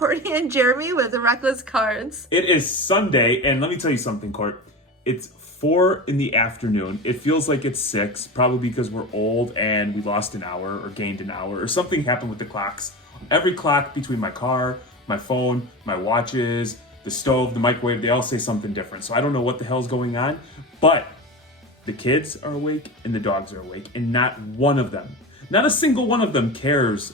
Courtney and Jeremy with Reckless Cards. It is Sunday, and let me tell you something, Court. It's 4 in the afternoon. It feels like it's 6, probably because we're old and we lost an hour or gained an hour or something happened with the clocks. Every clock between my car, my phone, my watches, the stove, the microwave, they all say something different. So I don't know what the hell's going on, but the kids are awake and the dogs are awake, and not one of them, not a single one of them cares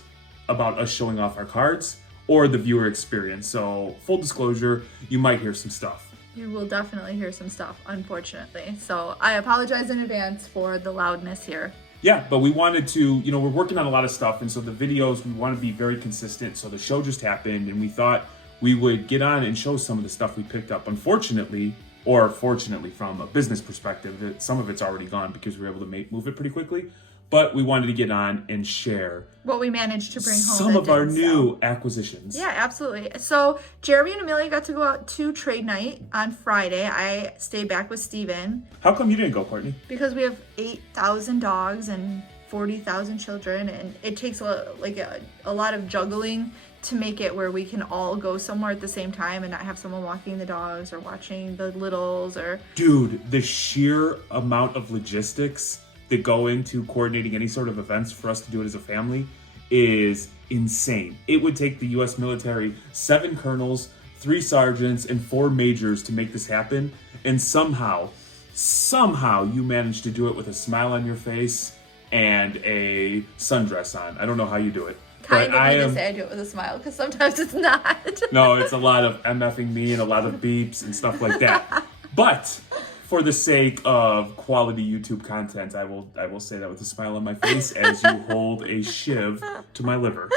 about us showing off our cards or the viewer experience. So full disclosure, you might hear some stuff. You will definitely hear some stuff, unfortunately. So I apologize in advance for the loudness here. Yeah, but we wanted to, we're working on a lot of stuff, and so the videos, we want to be very consistent. So the show just happened, and we thought we would get on and show some of the stuff we picked up. Unfortunately, or fortunately from a business perspective, some of it's already gone because we were able to move it pretty quickly. But we wanted to get on and share what we managed to bring home. Some of our new acquisitions. Yeah, absolutely. So Jeremy and Amelia got to go out to trade night on Friday. I stayed back with Steven. How come you didn't go, Courtney? Because we have 8,000 dogs and 40,000 children, and it takes a lot of juggling to make it where we can all go somewhere at the same time and not have someone walking the dogs or watching the littles or... Dude, the sheer amount of logistics that go into coordinating any sort of events for us to do it as a family is insane. It would take the U.S. military 7 colonels, 3 sergeants, and 4 majors to make this happen. And somehow you manage to do it with a smile on your face and a sundress on. I don't know how you do it. Kind of need to say I do it with a smile, because sometimes it's not. No, it's a lot of MFing me and a lot of beeps and stuff like that. But for the sake of quality YouTube content, I will say that with a smile on my face as you hold a shiv to my liver.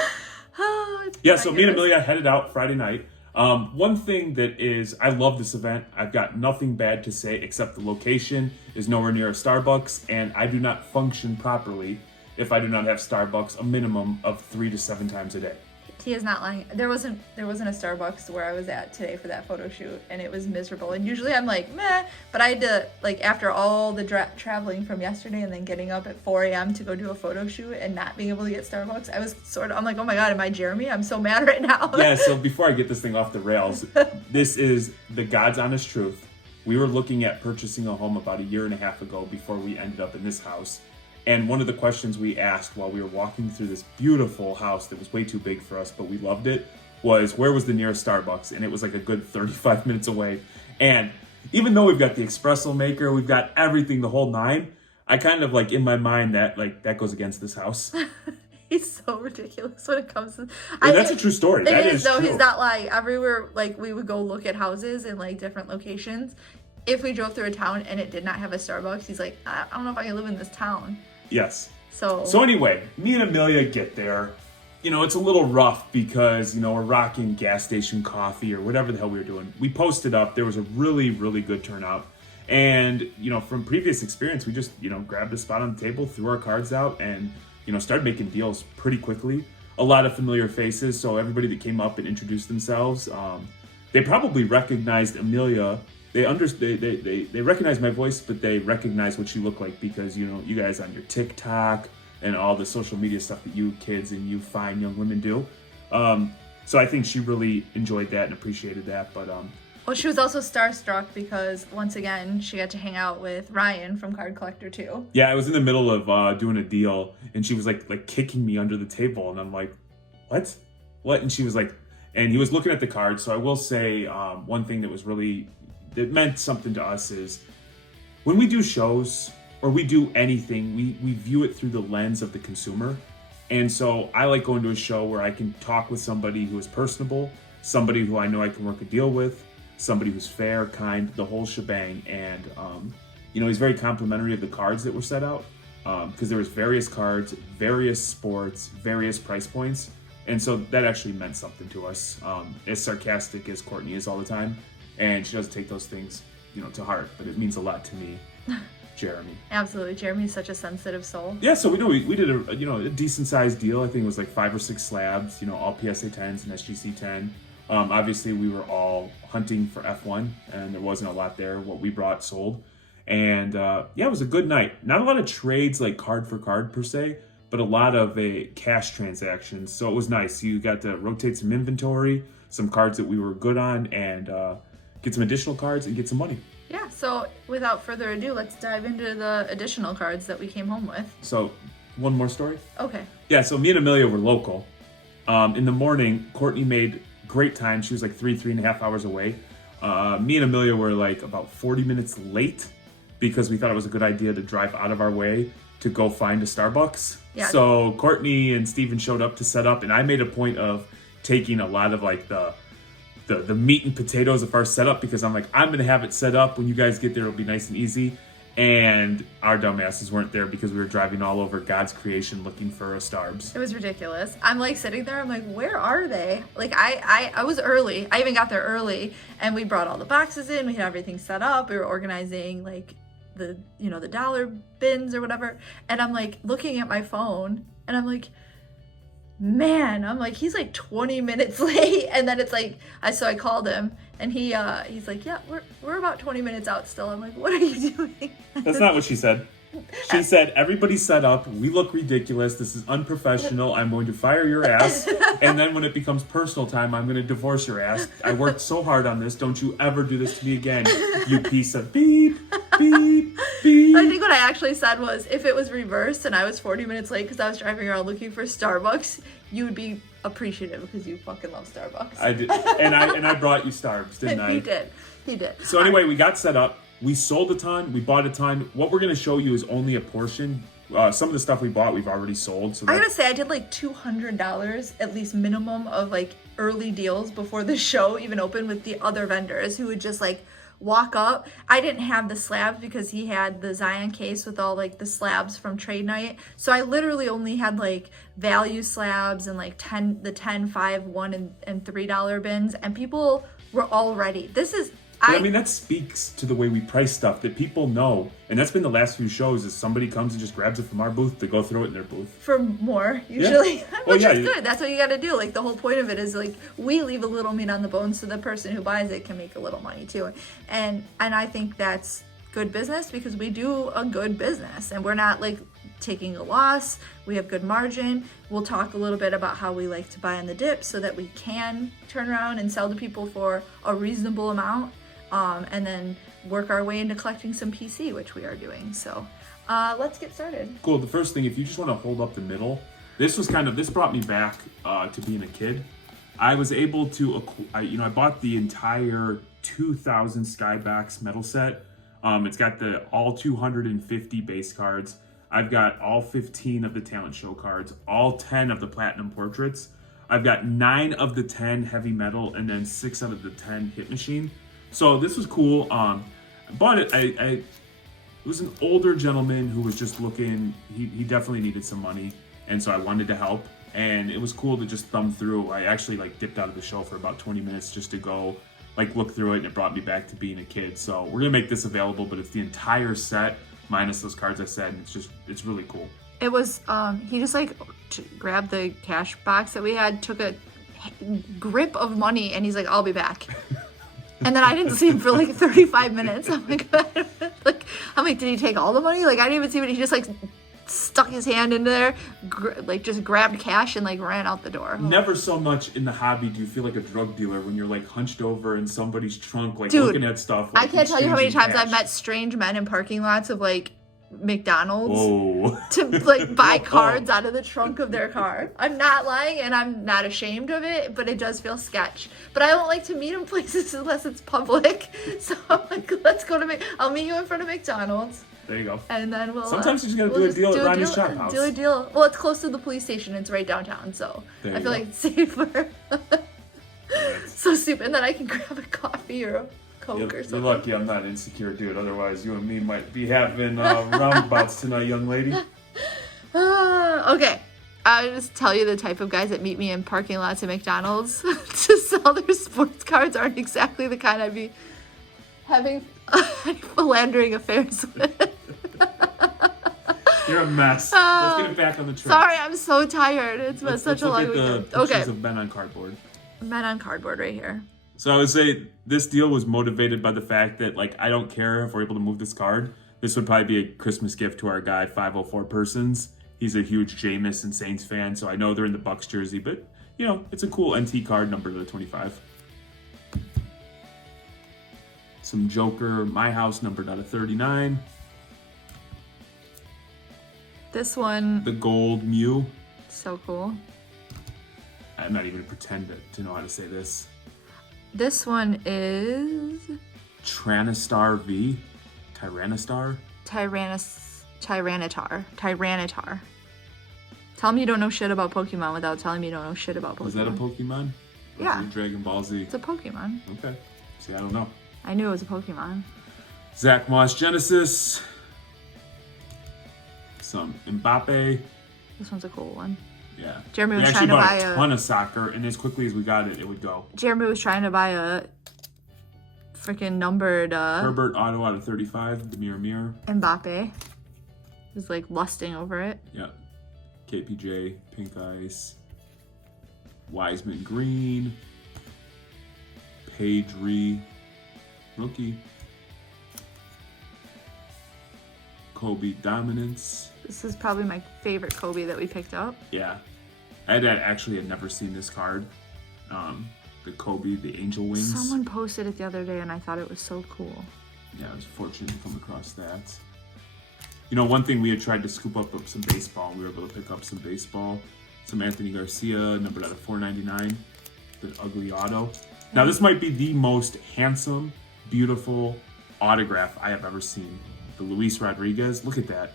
Yeah, so me and Amelia headed out Friday night. One thing that is, I love this event. I've got nothing bad to say except the location is nowhere near a Starbucks, and I do not function properly if I do not have Starbucks a minimum of 3 to 7 times a day. He is not lying. There wasn't a Starbucks where I was at today for that photo shoot, and it was miserable. And usually I'm like, meh, but I had to, after all the traveling from yesterday and then getting up at 4 a.m. to go do a photo shoot and not being able to get Starbucks, I'm like, oh my God, am I Jeremy? I'm so mad right now. Yeah, so before I get this thing off the rails, this is the God's honest truth. We were looking at purchasing a home about 1.5 years ago before we ended up in this house. And one of the questions we asked while we were walking through this beautiful house that was way too big for us, but we loved it, was where was the nearest Starbucks? And it was like a good 35 minutes away. And even though we've got the espresso maker, we've got everything, the whole 9, I kind of in my mind that goes against this house. He's so ridiculous when it comes to... that's a true story. That is true. He's not lying. Everywhere, we would go look at houses in different locations. If we drove through a town and it did not have a Starbucks, he's like, I don't know if I can live in this town. Yes. So anyway, me and Amelia get there. It's a little rough because, we're rocking gas station coffee or whatever the hell we were doing. We posted up. There was a really, really good turnout. And, from previous experience, we just, grabbed a spot on the table, threw our cards out, and, started making deals pretty quickly. A lot of familiar faces. So everybody that came up and introduced themselves, they probably recognized Amelia. They recognize my voice, but they recognize what she looked like because, you guys on your TikTok and all the social media stuff that you kids and you fine young women do. So I think she really enjoyed that and appreciated that. But well, she was also starstruck because once again, she got to hang out with Ryan from Card Collector 2. Yeah, I was in the middle of doing a deal and she was like kicking me under the table. And I'm like, what? And she was like, and he was looking at the cards. So I will say one thing that meant something to us is when we do shows or we do anything, we view it through the lens of the consumer. And so I like going to a show where I can talk with somebody who is personable, somebody who I know I can work a deal with, somebody who's fair, kind, the whole shebang. And, he's very complimentary of the cards that were set out because there was various cards, various sports, various price points. And so that actually meant something to us, as sarcastic as Courtney is all the time. And she doesn't take those things, to heart, but it means a lot to me, Jeremy. Absolutely. Jeremy is such a sensitive soul. Yeah, so we did a decent sized deal. I think it was 5 or 6 slabs, all PSA 10s and SGC 10. Obviously, we were all hunting for F1, and there wasn't a lot there. What we brought sold. And it was a good night. Not a lot of trades card for card per se, but a lot of cash transactions. So it was nice. You got to rotate some inventory. some cards that we were good on, and get some additional cards and get some money. Yeah, so without further ado, let's dive into the additional cards that we came home with. So, one more story? Okay. Yeah, so me and Amelia were local. In the morning, Courtney made great time. She was like 3.5 hours away. Me and Amelia were like about 40 minutes late because we thought it was a good idea to drive out of our way to go find a Starbucks. Yeah. So Courtney and Steven showed up to set up, and I made a point of taking a lot of like the meat and potatoes of our setup because I'm like, I'm going to have it set up. When you guys get there, it'll be nice and easy. And our dumbasses weren't there because we were driving all over God's creation looking for a Starbs. It was ridiculous. I'm like sitting there, I'm like, where are they? Like I was early. I even got there early, and we brought all the boxes in. We had everything set up. We were organizing like the dollar bins or whatever. And I'm like looking at my phone, and I'm like, man, he's like 20 minutes late. And then it's like, so I called him, and he's like, yeah, we're about 20 minutes out still. I'm like, what are you doing? That's not what she said. She said, everybody's set up. We look ridiculous. This is unprofessional. I'm going to fire your ass. And then when it becomes personal time, I'm going to divorce your ass. I worked so hard on this. Don't you ever do this to me again, you piece of beep, beep, beep. I think what I actually said was, if it was reversed and I was 40 minutes late because I was driving around looking for Starbucks, you would be appreciative because you fucking love Starbucks. I did. And I brought you Starbs, didn't I? He did. So anyway, we got set up. We sold a ton. We bought a ton. What we're going to show you is only a portion. Some of the stuff we bought, we've already sold. So I gotta say, I did like $200 at least minimum of like early deals before the show even opened with the other vendors who would just like walk up. I didn't have the slabs because he had the Zion case with all like the slabs from trade night. So I literally only had like value slabs and like the 10, 5, 1, and $3 bins, and people were all ready. But I mean, that speaks to the way we price stuff, that people know. And that's been the last few shows, is somebody comes and just grabs it from our booth to go throw it in their booth. For more, usually. Yeah. Which is good. That's what you got to do. Like, the whole point of it is, like, we leave a little meat on the bone so the person who buys it can make a little money, too. And I think that's good business because we do a good business. And we're not, like, taking a loss. We have good margin. We'll talk a little bit about how we like to buy in the dip so that we can turn around and sell to people for a reasonable amount. And then work our way into collecting some PC, which we are doing. So let's get started. Cool. The first thing, if you just want to hold up the middle, this brought me back to being a kid. I was able to, I bought the entire 2000 Skybox metal set. It's got all 250 base cards. I've got all 15 of the talent show cards, all 10 of the platinum portraits. I've got 9 of the 10 heavy metal, and then 6 out of the 10 hit machine. So this was cool. I bought it. It was an older gentleman who was just looking. He definitely needed some money, and so I wanted to help. And it was cool to just thumb through. I actually dipped out of the show for about 20 minutes just to go look through it, and it brought me back to being a kid. So we're gonna make this available, but it's the entire set minus those cards I said. And it's really cool. It was he just grabbed the cash box that we had, took a grip of money, and he's like, "I'll be back." And then I didn't see him for 35 minutes. I'm like, did he take all the money? I didn't even see what he just stuck his hand in there, just grabbed cash and ran out the door. Never so much in the hobby do you feel like a drug dealer when you're hunched over in somebody's trunk, Dude, looking at stuff. I can't tell you how many times cash. I've met strange men in parking lots of McDonald's Whoa. to buy cards out of the trunk of their car. I'm not lying, and I'm not ashamed of it, but it does feel sketch. But I don't like to meet in places unless it's public. So I'm let's go to I'll meet you in front of McDonald's. There you go. And then sometimes you just gotta do a deal at Ronnie's Chop House. Do a deal. Well, it's close to the police station. It's right downtown, so I feel like it's safer. So stupid. And then I can grab a coffee or a Coke or something. You're lucky I'm not an insecure dude. Otherwise, you and me might be having roundabouts tonight, young lady. Okay. I'll just tell you the type of guys that meet me in parking lots at McDonald's to sell their sports cards aren't exactly the kind I'd be having philandering affairs with. You're a mess. Let's get it back on the track. Sorry, I'm so tired. It's been such a long weekend. Okay. Of Men on Cardboard. Men on Cardboard right here. So I would say this deal was motivated by the fact that I don't care if we're able to move this card. This would probably be a Christmas gift to our guy, 504 Persons. He's a huge Jameis and Saints fan, so I know they're in the Bucks jersey, but it's a cool NT card number to the 25. Some Joker, My House, numbered out of 39. This one. The Gold Mew. So cool. I'm not even pretend to know how to say this. This one is Tyrannostar V. Tyrannostar? Tyranitar. Tell me you don't know shit about Pokemon without telling me you don't know shit about Pokemon. Was that a Pokemon? Yeah. Dragon Ball Z. It's a Pokemon. Okay. See, I don't know. I knew it was a Pokemon. Zach Moss Genesis. Some Mbappe. This one's a cool one. Yeah. Jeremy we was actually trying to bought buy a ton of soccer, and as quickly as we got it, it would go. Jeremy was trying to buy a freaking numbered Herbert auto out of 35. The Mirror. Mbappe. He was like lusting over it. Yeah. KPJ, Pink Ice. Wiseman Green. Pedri. Rookie. Kobe Dominance. This is probably my favorite Kobe that we picked up. Yeah. I had never seen this card. The Kobe, the Angel Wings. Someone posted it the other day and I thought it was so cool. Yeah, I was fortunate to come across that. You know, one thing we had tried to scoop up some baseball. We were able to pick up some baseball. Some Anthony Garcia, numbered out of 499. The ugly auto. Now, this might be the most handsome, beautiful autograph I have ever seen. The Luis Rodriguez. Look at that.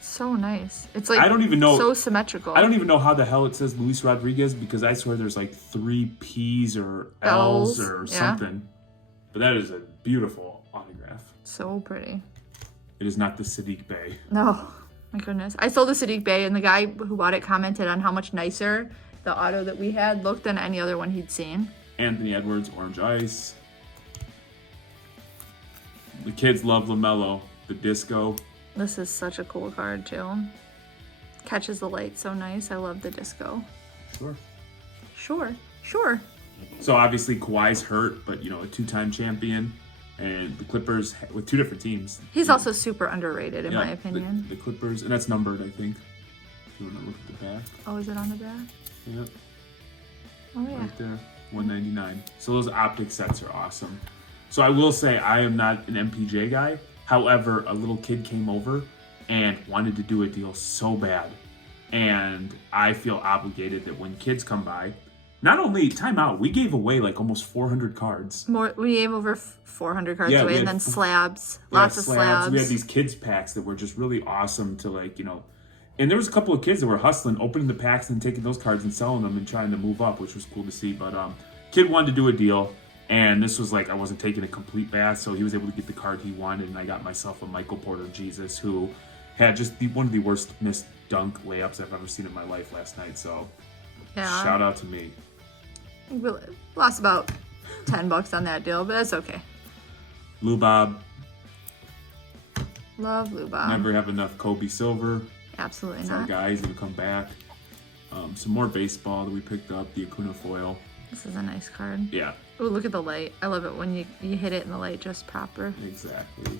So nice. It's like I don't even know, so symmetrical. I don't even know how the hell it says Luis Rodriguez because I swear there's like 3 P's or L's or something. But that is a beautiful autograph. So pretty. It is not the Sadiq Bey. No. My goodness. I sold the Sadiq Bey and the guy who bought it commented on how much nicer the auto that we had looked than any other one he'd seen. Anthony Edwards, Orange Ice. The kids love LaMelo, the disco. This is such a cool card too. Catches the light so nice. I love the disco. Sure. So obviously Kawhi's hurt, but you know, a 2-time champion. And the Clippers with 2 different teams. He's also super underrated in my opinion. The Clippers, and that's numbered, I think. If you want to look at the back. Oh, is it on the back? Yep. Oh yeah. Right there, 199. So those optic sets are awesome. So I will say I am not an MPJ guy. However, a little kid came over and wanted to do a deal so bad. And I feel obligated that when kids come by, not only timeout, we gave away like almost 400 cards. We gave over 400 cards away, and then slabs. Lots of slabs. We had these kids packs that were just really awesome to like, you know. And there was a couple of kids that were hustling, opening the packs and taking those cards and selling them and trying to move up, which was cool to see. But kid wanted to do a deal. And this was like, I wasn't taking a complete bath, so he was able to get the card he wanted, and I got myself a Michael Porter Jesus, who had just one of the worst missed dunk layups I've ever seen in my life last night, so shout out to me. We lost about $10 on that deal, but that's okay. Lou Bob. Love Lou Bob. Never have enough Kobe Silver. Absolutely it's not. Our guy, he's going to come back. Some more baseball that we picked up, the Acuna foil. This is a nice card. Yeah. Oh, look at the light. I love it when you hit it and the light just proper. Exactly.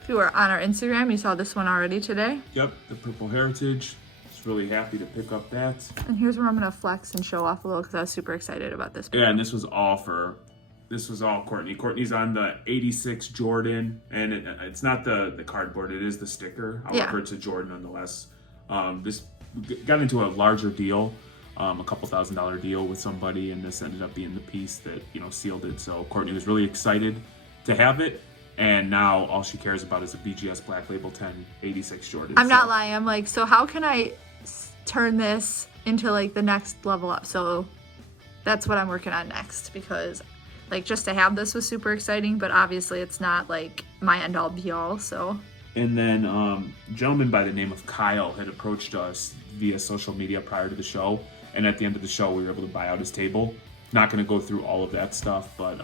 If you were on our Instagram, you saw this one already today. Yep, the Purple Heritage. Just really happy to pick up that. And here's where I'm going to flex and show off a little because I was super excited about this. Yeah, and this was all Courtney. Courtney's on the 86 Jordan, and it's not the cardboard, it is the sticker. However, it's a Jordan nonetheless. This got into a larger deal. A couple $1,000 deal with somebody, and this ended up being the piece that, you know, sealed it. So Courtney was really excited to have it, and now all she cares about is a BGS Black Label 10 86 Jordan. I'm not lying. I'm like, so how can I turn this into like the next level up? So that's what I'm working on next, because like just to have this was super exciting, but obviously it's not like my end all be all. So. And then a gentleman by the name of Kyle had approached us via social media prior to the show. And at the end of the show, we were able to buy out his table. Not going to go through all of that stuff, but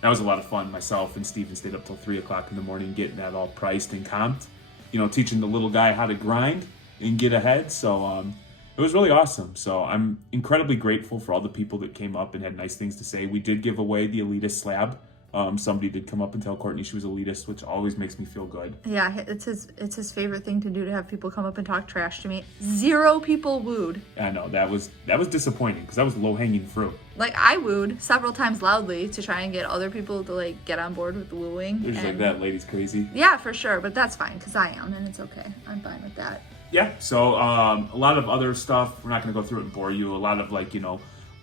that was a lot of fun. Myself and Steven stayed up till 3 o'clock in the morning getting that all priced and comped. You know, teaching the little guy how to grind and get ahead. So it was really awesome. So I'm incredibly grateful for all the people that came up and had nice things to say. We did give away the Elitist slab Somebody did come up and tell Courtney she was elitist, which always makes me feel good. Yeah, it's his favorite thing to do, to have people come up and talk trash to me. 0 people wooed. I know, that was disappointing, because that was low-hanging fruit. Like, I wooed several times loudly to try and get other people to, like, get on board with the wooing. They're just like, that lady's crazy. Yeah, for sure, but that's fine, because I am, and it's okay. I'm fine with that. Yeah, so a lot of other stuff. We're not going to go through it and bore you. A lot of, like,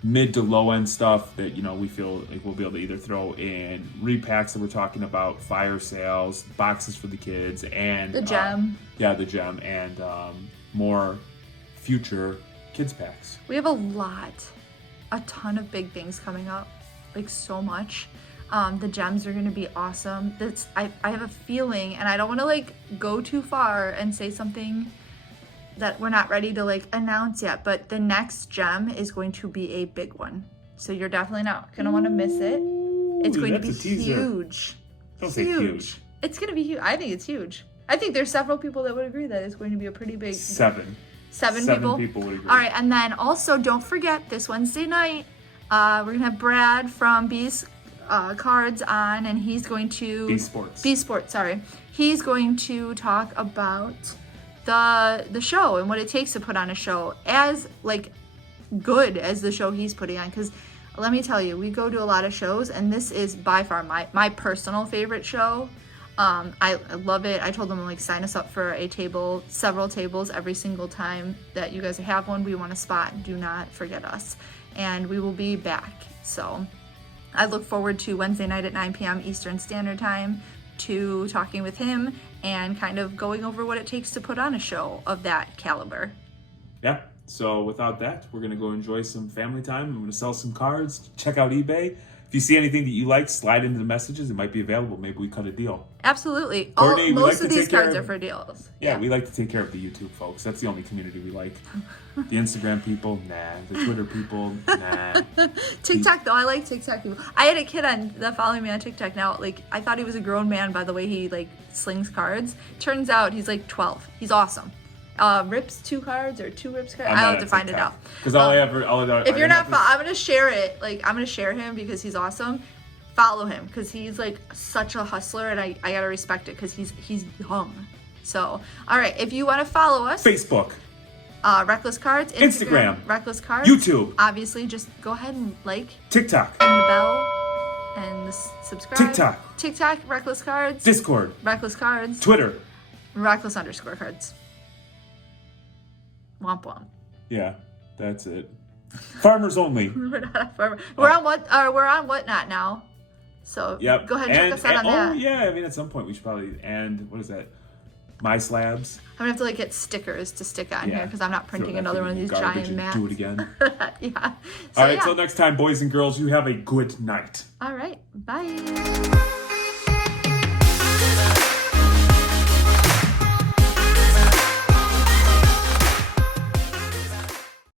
mid to low end stuff that, we feel like we'll be able to either throw in repacks that we're talking about, fire sales, boxes for the kids, and the gem. The gem, and more future kids packs. We have a ton of big things coming up, like so much. The gems are going to be awesome. I have a feeling, and I don't want to like go too far and say something that we're not ready to like announce yet, but the next gem is going to be a big one. So you're definitely not going to want to miss it. It's going to be huge. Don't say huge. It's going to be huge. I think it's huge. I think there's several people that would agree that it's going to be a pretty big... Seven people would agree. All right, and then also don't forget this Wednesday night, we're going to have Brad from B's Cards on, and he's going to... B Sports, sorry. He's going to talk about the show and what it takes to put on a show as like good as the show he's putting on, because let me tell you, we go to a lot of shows and this is by far my personal favorite show. I love it. I told them like sign us up for several tables every single time that you guys have one. We want a spot. Do not forget us, and we will be back. So I look forward to Wednesday night at 9 p.m. Eastern Standard Time to talking with him and kind of going over what it takes to put on a show of that caliber. Yeah, so without that, we're going to go enjoy some family time. I'm going to sell some cards, check out eBay. If you see anything that you like, slide into the messages. It might be available. Maybe we cut a deal. Absolutely. Courtney, most of these cards are for deals. Yeah, we like to take care of the YouTube folks. That's the only community we like. The Instagram people, nah. The Twitter people, nah. TikTok, though, I like TikTok people. I had a kid that following me on TikTok now. Like, I thought he was a grown man by the way he like slings cards. Turns out he's like 12. He's awesome. Rips 2 cards or 2 rips cards. I'll have to find it out. Because if you're not, I'm gonna share it. Like, I'm gonna share him because he's awesome. Follow him because he's like such a hustler, and I gotta respect it because he's young. So, all right, if you want to follow us, Facebook, Reckless Cards, Instagram, Reckless Cards, YouTube. Obviously, just go ahead and like TikTok, and the bell. And subscribe. TikTok, Reckless Cards. Discord, Reckless Cards. Twitter, Reckless_cards. Womp womp. Yeah, that's it. Farmers only. We're not a farmer. We're on Whatnot now. So yep. Go ahead and check us out on that. Oh yeah, I mean at some point we should probably what is that? My Slabs. I'm gonna have to like get stickers to stick on here because I'm not printing another one of these giant mats. Do it again. Yeah. So, all right, till next time, boys and girls, you have a good night. All right. Bye.